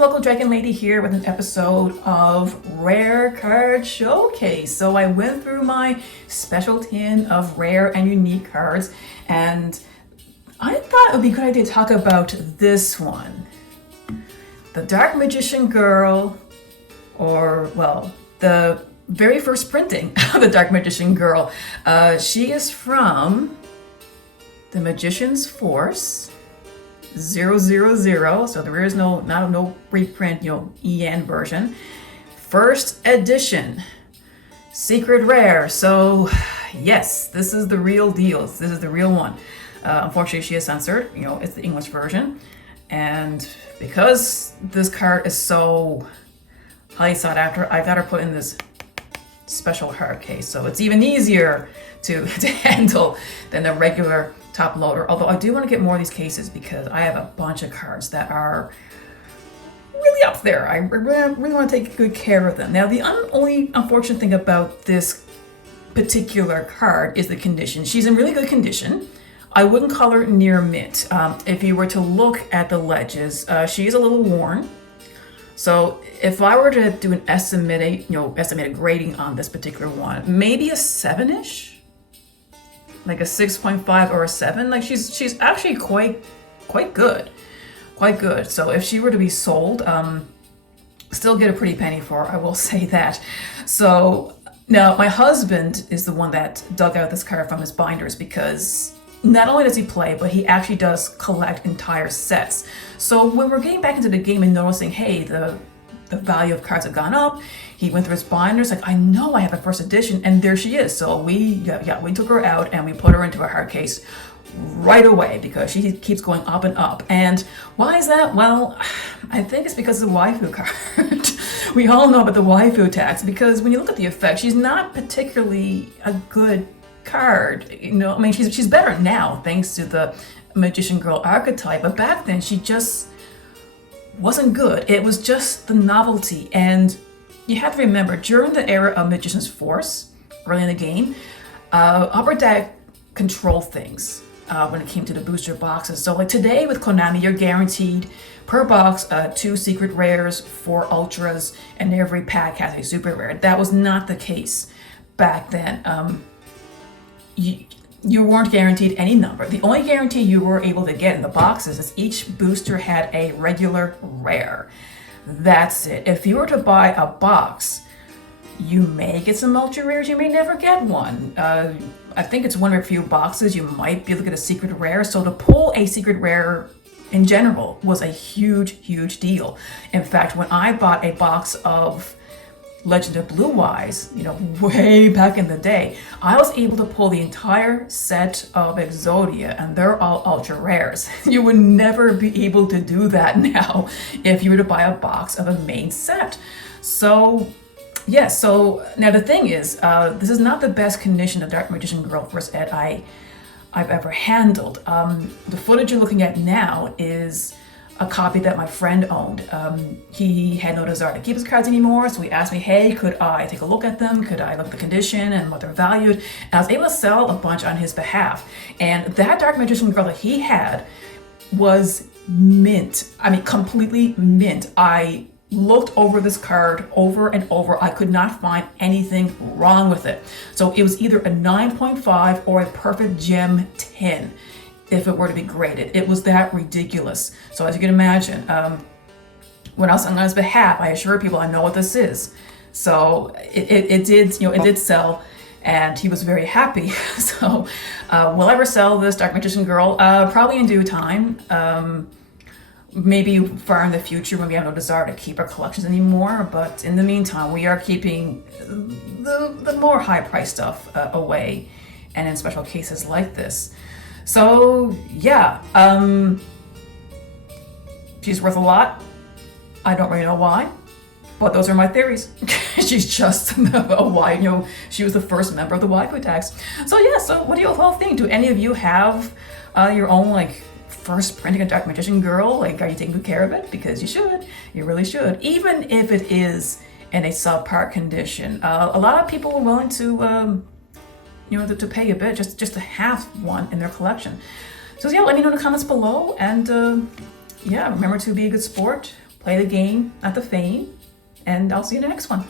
local dragon lady here with an episode of Rare Card Showcase. So I went through my special tin of rare and unique cards, and I thought it would be a good idea to talk about this one. The Dark Magician Girl, or well, the very first printing of the Dark Magician Girl. She is from the Magician's Force 000, so there is no reprint, EN version. First edition, secret rare. So yes, this is the real deal. This is the real one. Unfortunately, she is censored. It's the English version, and because this card is so highly sought after, I got her put in this special hard case, so it's even easier to handle than the regular top loader. Although I do want to get more of these cases because I have a bunch of cards that are really up there. I really want to take good care of them. Now, the only unfortunate thing about this particular card is the condition. She's in really good condition. I wouldn't call her near mint. If you were to look at the ledges, she is a little worn. So if I were to do an estimated grading on this particular one, maybe a 7-ish, like a 6.5 or a 7. Like she's actually quite good. So if she were to be sold, still get a pretty penny for her, I will say that. So now my husband is the one that dug out this card from his binders, because not only does he play, but he actually does collect entire sets. So when we're getting back into the game and noticing, hey, the value of cards have gone up, he went through his binders, like, I know I have a first edition, and there she is. So we took her out and we put her into a hard case right away because she keeps going up and up. And why is that? Well, I think it's because of the waifu card. We all know about the waifu tax, because when you look at the effect, she's not particularly a good card. She's better now thanks to the Magician Girl archetype, but back then she just wasn't good. It was just the novelty. And you have to remember, during the era of Magician's Force, early in the game, Upper Deck controlled things when it came to the booster boxes. So like today with Konami, you're guaranteed per box 2 secret rares, 4 ultras, and every pack has a super rare. That was not the case back then. You weren't guaranteed any number. The only guarantee you were able to get in the boxes is each booster had a regular rare. That's it. If you were to buy a box, you may get some ultra rares, you may never get one. I think it's one or a few boxes you might be able to get a secret rare. So to pull a secret rare in general was a huge deal. In fact, when I bought a box of Legend of Blue Eyes, way back in the day, I was able to pull the entire set of Exodia, and they're all ultra rares. You would never be able to do that now if you were to buy a box of a main set. So yeah, so now the thing is, this is not the best condition of Dark Magician Girl First Ed I've ever handled. The footage you're looking at now is a copy that my friend owned. He had no desire to keep his cards anymore, so he asked me, hey, could I take a look at them? Could I look at the condition and what they're valued? And I was able to sell a bunch on his behalf. And that Dark Magician Girl that he had was mint. Completely mint. I looked over this card over and over. I could not find anything wrong with it. So it was either a 9.5 or a perfect gem 10. If it were to be graded. It was that ridiculous. So as you can imagine, when I was on his behalf, I assured people I know what this is. So it did sell, and he was very happy. So we'll ever sell this Dark Magician Girl? Probably in due time. Maybe far in the future when we have no desire to keep our collections anymore. But in the meantime, we are keeping the more high-priced stuff away, and in special cases like this. So yeah, she's worth a lot. I don't really know why, but those are my theories. She's just she was the first member of the waifu tax. So yeah, so what do you all think? Do any of you have your own first printing of Dark Magician Girl? Are you taking good care of it? Because you should. You really should. Even if it is in a subpar condition. A lot of people are willing to to pay a bit just to have one in their collection. So yeah, let me know in the comments below, and yeah, remember to be a good sport, play the game at the Fane, and I'll see you in the next one.